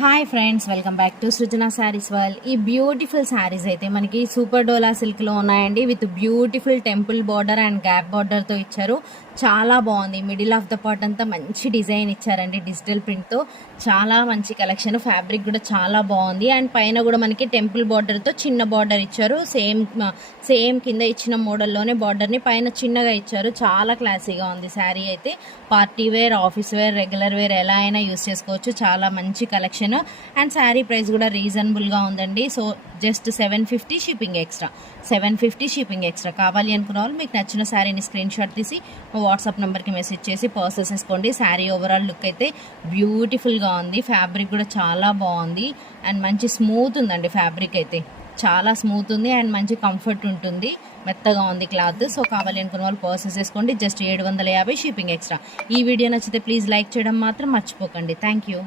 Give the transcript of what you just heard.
Hi friends, welcome back to Srujana sarees world. ఈ beautiful sarees అయితే మనకి సూపర్ డోలా సిల్క్లో ఉన్నాయండి. With beautiful temple border and gap బార్డర్తో ఇచ్చారు. చాలా బాగుంది. మిడిల్ ఆఫ్ ద పార్ట్ అంతా మంచి డిజైన్ ఇచ్చారండి డిజిటల్ ప్రింట్తో. చాలా మంచి కలెక్షన్. ఫ్యాబ్రిక్ కూడా చాలా బాగుంది. అండ్ పైన కూడా మనకి టెంపుల్ బార్డర్తో చిన్న బార్డర్ ఇచ్చారు. సేమ్ కింద ఇచ్చిన మోడల్లోనే బార్డర్ని పైన చిన్నగా ఇచ్చారు. చాలా క్లాసీగా ఉంది శారీ అయితే. Party wear, office wear, regular wear ఎలా అయినా యూస్ చేసుకోవచ్చు. చాలా మంచి కలెక్షన్. అండ్ శారీ ప్రైస్ కూడా రీజనబుల్గా ఉందండి. So just 750 shipping extra. 750 shipping extra. కావాలి అనుకున్న వాళ్ళు మీకు నచ్చిన శారీని స్క్రీన్ షాట్ తీసి వాట్సాప్ నెంబర్కి మెసేజ్ చేసి పర్చేస్ చేసుకోండి. శారీ ఓవరాల్ లుక్ అయితే బ్యూటిఫుల్గా ఉంది. ఫ్యాబ్రిక్ కూడా చాలా బాగుంది అండ్ మంచి స్మూత్ ఉందండి. ఫ్యాబ్రిక్ అయితే చాలా స్మూత్ ఉంది అండ్ మంచి కంఫర్ట్ ఉంటుంది. మెత్తగా ఉంది క్లాత్. సో కావాలి అనుకున్న వాళ్ళు పర్చేస్ చేసుకోండి. Just 750 shipping extra. ఈ వీడియో నచ్చితే ప్లీజ్ లైక్ చేయడం మాత్రం మర్చిపోకండి. Thank you.